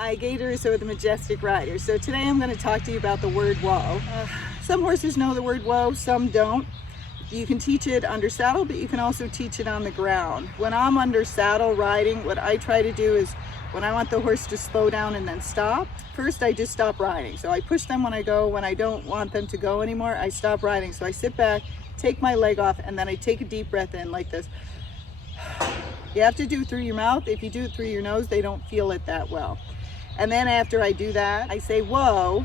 Hi, Gaye DeRusso with the Majestic Riders. So today I'm going to talk to you about the word whoa. Some horses know the word whoa, some don't. You can teach it under saddle, but you can also teach it on the ground. When I'm under saddle riding, what I try to do is when I want the horse to slow down and then stop, first I just stop riding. So I push them when I go. When I don't want them to go anymore, I stop riding. So I sit back, take my leg off, and then I take a deep breath in like this. You have to do it through your mouth. If you do it through your nose, they don't feel it that well. And then after I do that, I say whoa.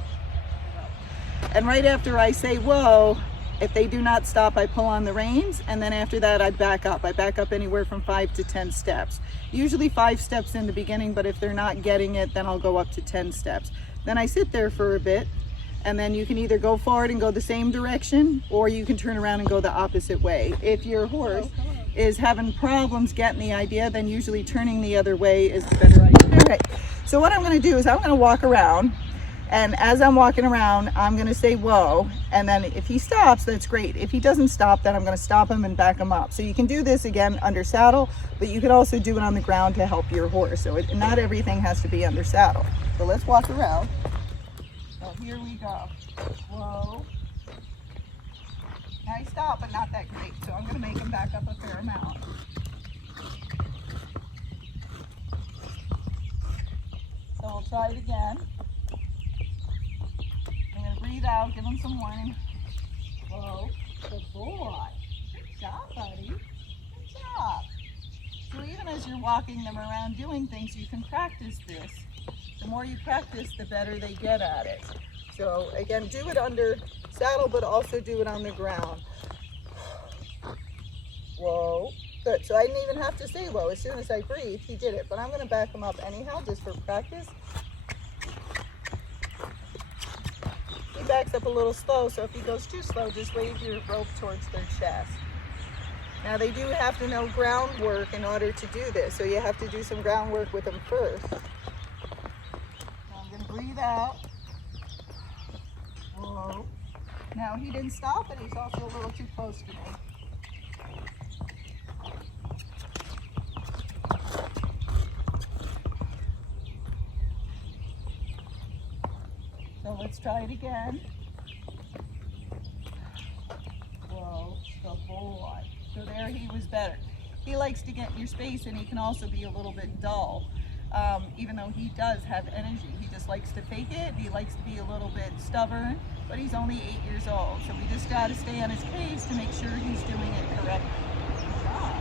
And right after I say whoa, if they do not stop, I pull on the reins. And then after that, I back up. I back up anywhere from 5 to 10 steps. Usually 5 steps in the beginning, but if they're not getting it, then I'll go up to 10 steps. Then I sit there for a bit. And then you can either go forward and go the same direction, or you can turn around and go the opposite way. If your horse is having problems getting the idea, then usually turning the other way is the better idea. All right. So what I'm going to do is I'm going to walk around, and as I'm walking around, I'm going to say whoa, and then if he stops, that's great. If he doesn't stop, then I'm going to stop him and back him up. So you can do this again under saddle, but you can also do it on the ground to help your horse. So not everything has to be under saddle. So let's walk around. So here we go. Whoa. Now he stopped, but not that great. So I'm going to make him back up a fair amount. So we'll try it again. I'm going to breathe out, give him some warning. Whoa. Good boy. Good job, buddy. Good job. So even as you're walking them around doing things, you can practice this. The more you practice, the better they get at it. So again, do it under saddle, but also do it on the ground. Whoa. Good. So I didn't even have to say whoa. As soon as I breathe, he did it. But I'm going to back him up anyhow, just for practice. He backs up a little slow, so if he goes too slow, just wave your rope towards their chest. Now they do have to know groundwork in order to do this, so you have to do some groundwork with them first. I'm going to breathe out. Whoa. Now he didn't stop, but he's also a little too close to me. So let's try it again. Whoa, good boy. So there he was better. He likes to get in your space, and he can also be a little bit dull. Even though he does have energy, he just likes to fake it. He likes to be a little bit stubborn, but he's only 8 years old. So we just got to stay on his case to make sure he's doing it correctly. Good job.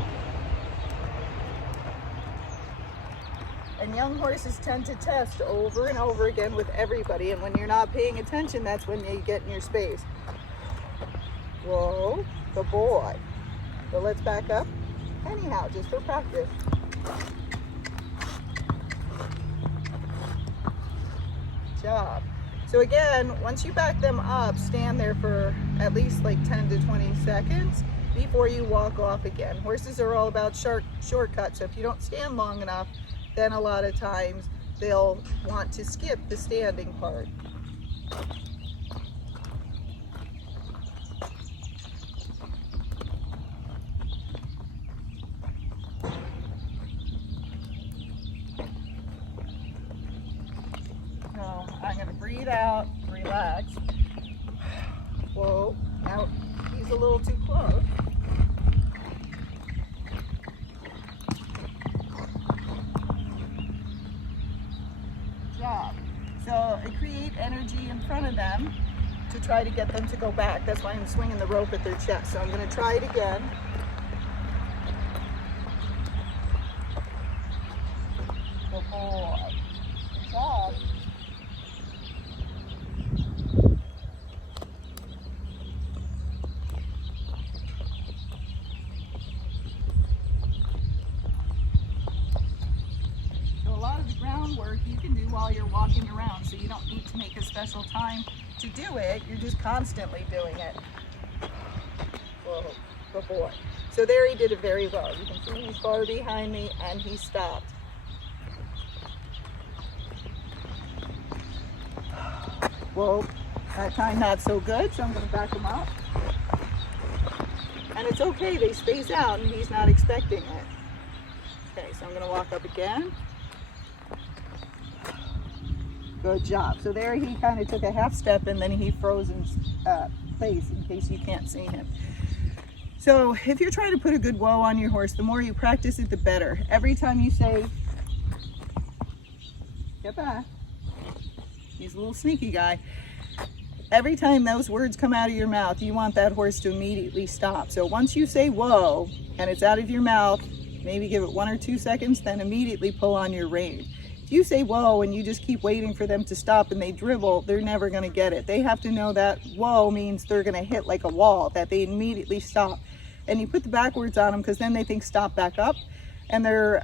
And young horses tend to test over and over again with everybody. And when you're not paying attention, that's when you get in your space. Whoa, good boy. So let's back up. Anyhow, just for practice. Job. So again, once you back them up, stand there for at least like 10 to 20 seconds before you walk off again. Horses are all about shortcuts, so if you don't stand long enough, then a lot of times they'll want to skip the standing part. I'm going to breathe out, relax. Whoa, now he's a little too close. Good job. So create energy in front of them to try to get them to go back. That's why I'm swinging the rope at their chest. So I'm going to try it again. Good boy. Good job. Groundwork you can do while you're walking around, so you don't need to make a special time to do it. You're just constantly doing it. Whoa, good boy. So there he did it very well. You can see he's far behind me and he stopped. Whoa, that time not so good, so I'm going to back him up. And it's okay, they space out and he's not expecting it. Okay, so I'm going to walk up again. Good job. So there he kind of took a half step and then he froze in place in case you can't see him. So if you're trying to put a good whoa on your horse, the more you practice it, the better. Every time you say, get back, he's a little sneaky guy. Every time those words come out of your mouth, you want that horse to immediately stop. So once you say whoa and it's out of your mouth, maybe give it 1 or 2 seconds, then immediately pull on your rein. If you say whoa and you just keep waiting for them to stop and they dribble, they're never going to get it. They have to know that whoa means they're going to hit like a wall, that they immediately stop. And you put the backwards on them because then they think stop, back up, and their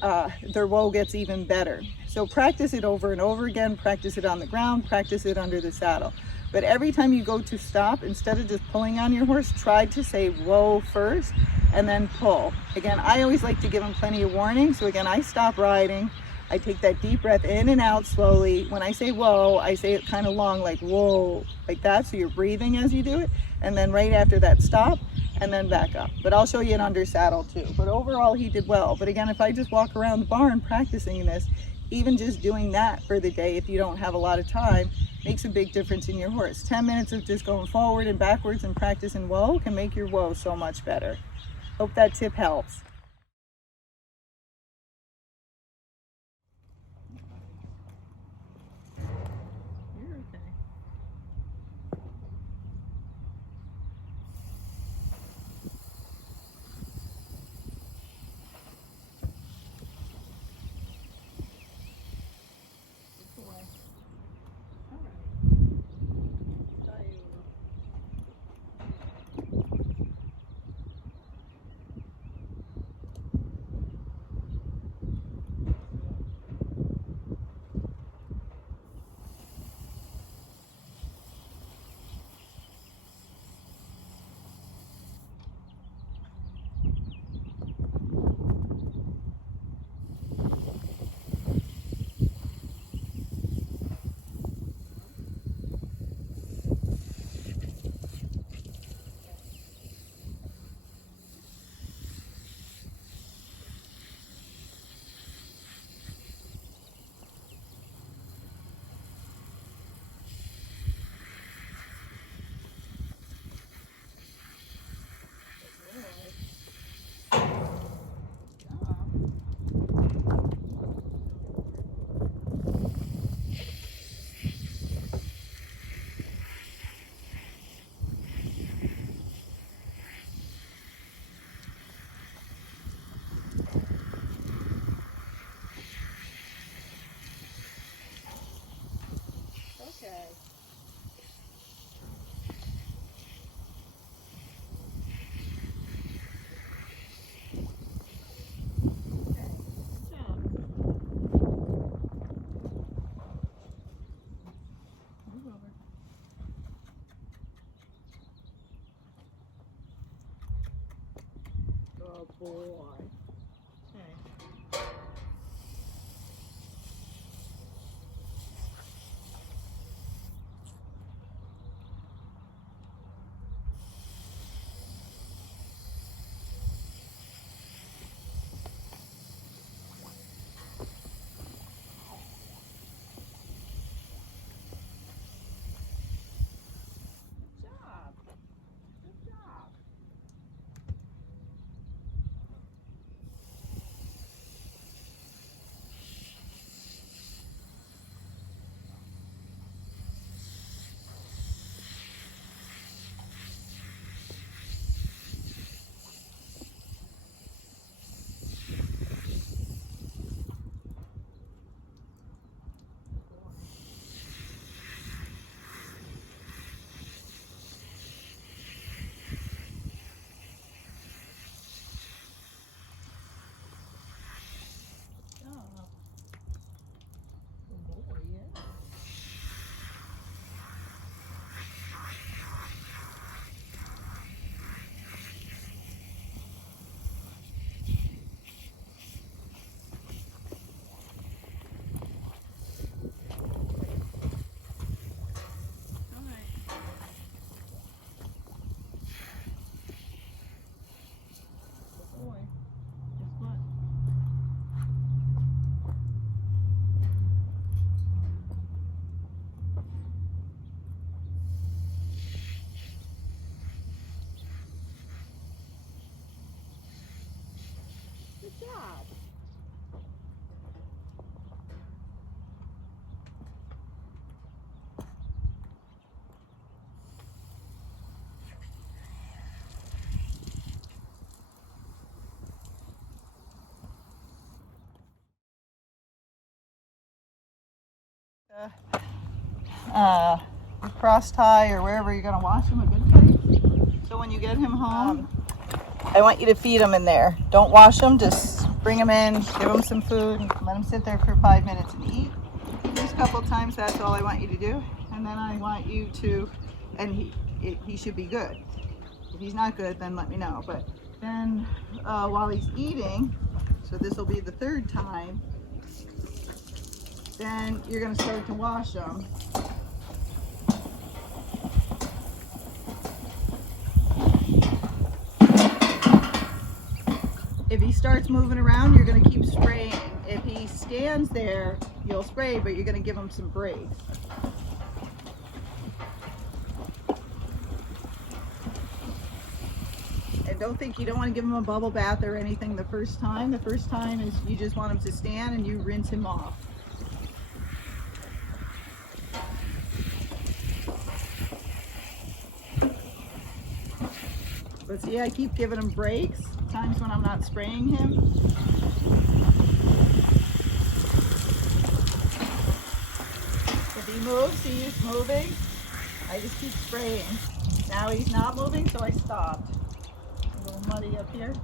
whoa gets even better. So practice it over and over again. Practice it on the ground, practice it under the saddle. But every time you go to stop, instead of just pulling on your horse, try to say whoa first and then pull. Again, I always like to give them plenty of warning. So again, I stop riding. I take that deep breath in and out slowly. When I say whoa, I say it kind of long, like whoa, like that. So you're breathing as you do it. And then right after that, stop and then back up. But I'll show you an under saddle too. But overall, he did well. But again, if I just walk around the barn practicing this, even just doing that for the day, if you don't have a lot of time, makes a big difference in your horse. 10 minutes of just going forward and backwards and practicing whoa can make your whoa so much better. Hope that tip helps. You're okay. It's away. All right. Sorry. Okay. Oh boy. Okay. Good job. Good job. Cross tie or wherever you're gonna wash him, a good place. So when you get him home, I want you to feed him in there. Don't wash him, just bring him in, give him some food, and let him sit there for 5 minutes and eat. First couple times, that's all I want you to do. And then I want you to, and he should be good. If he's not good, then let me know. But then while he's eating, so this will be the third time, then you're gonna start to wash him. If he starts moving around, you're going to keep spraying. If he stands there, you'll spray, but you're going to give him some breaks. And don't think you don't want to give him a bubble bath or anything the first time. The first time is you just want him to stand and you rinse him off. But see, I keep giving him breaks. Times when I'm not spraying him. If he moves, he's moving. I just keep spraying. Now he's not moving, so I stopped. A little muddy up here.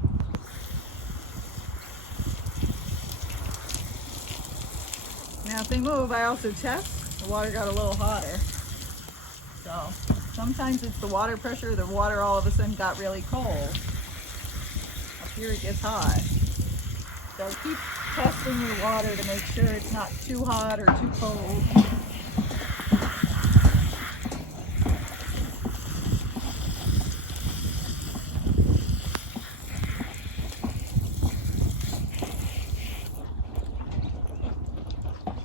Now if they move, I also test. The water got a little hotter. So sometimes it's the water pressure. The water all of a sudden got really cold. Here it gets hot. So keep testing your water to make sure it's not too hot or too cold.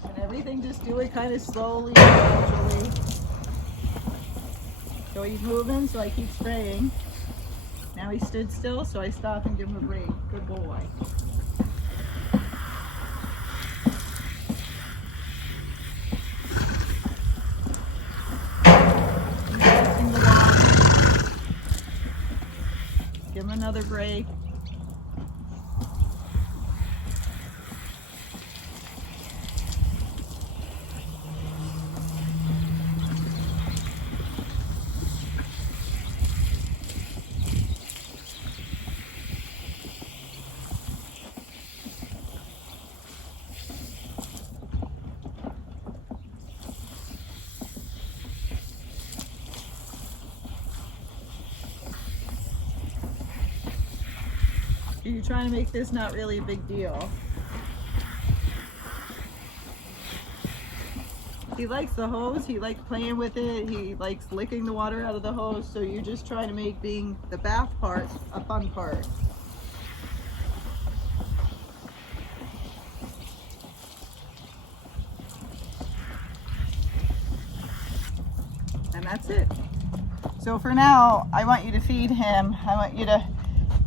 And everything just do it kind of slowly, gradually. So he's moving, so I keep spraying. Now he stood still, so I stopped and give him a break. Good boy. Keep testing the water. Give him another break. You're trying to make this not really a big deal. He likes the hose, he likes playing with it, he likes licking the water out of the hose, so you're just trying to make being the bath part a fun part. And that's it. So for now, I want you to feed him. I want you to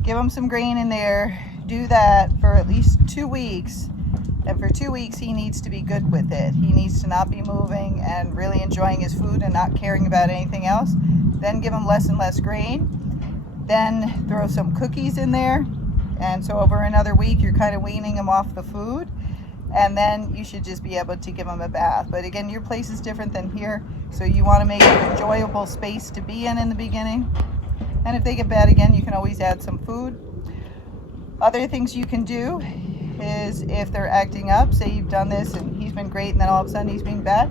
give him some grain in there. Do that for at least 2 weeks. And for 2 weeks, he needs to be good with it. He needs to not be moving and really enjoying his food and not caring about anything else. Then give him less and less grain. Then throw some cookies in there. And so over another week, you're kind of weaning him off the food. And then you should just be able to give him a bath. But again, your place is different than here. So you want to make it an enjoyable space to be in the beginning. And if they get bad again, you can always add some food. Other things you can do is if they're acting up, say you've done this and he's been great and then all of a sudden he's being bad,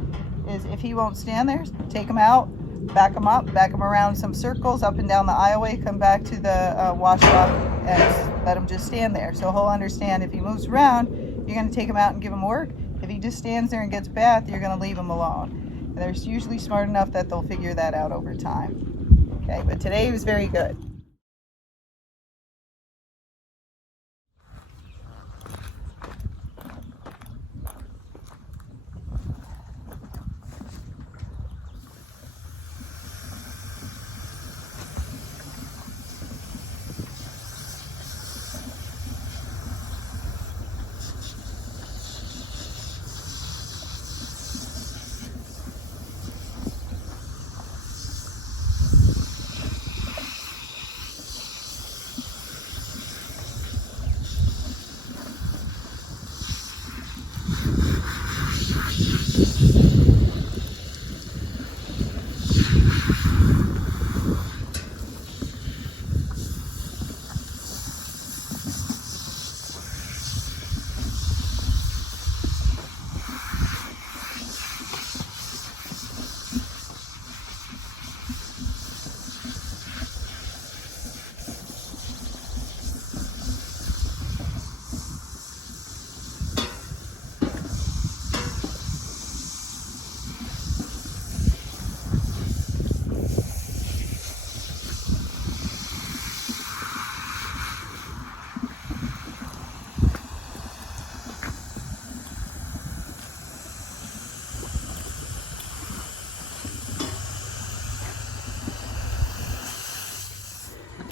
is if he won't stand there, take him out, back him up, back him around some circles up and down the aisleway, come back to the wash up and let him just stand there. So he'll understand if he moves around, you're going to take him out and give him work. If he just stands there and gets bath, you're going to leave him alone. And they're usually smart enough that they'll figure that out over time. Okay, but today he was very good.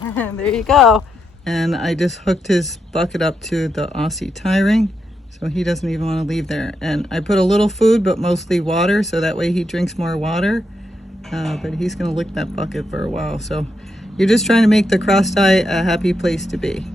And there you go. And I just hooked his bucket up to the Aussie tie ring, so he doesn't even want to leave there. And I put a little food, but mostly water, so that way he drinks more water. But he's going to lick that bucket for a while. So you're just trying to make the cross tie a happy place to be.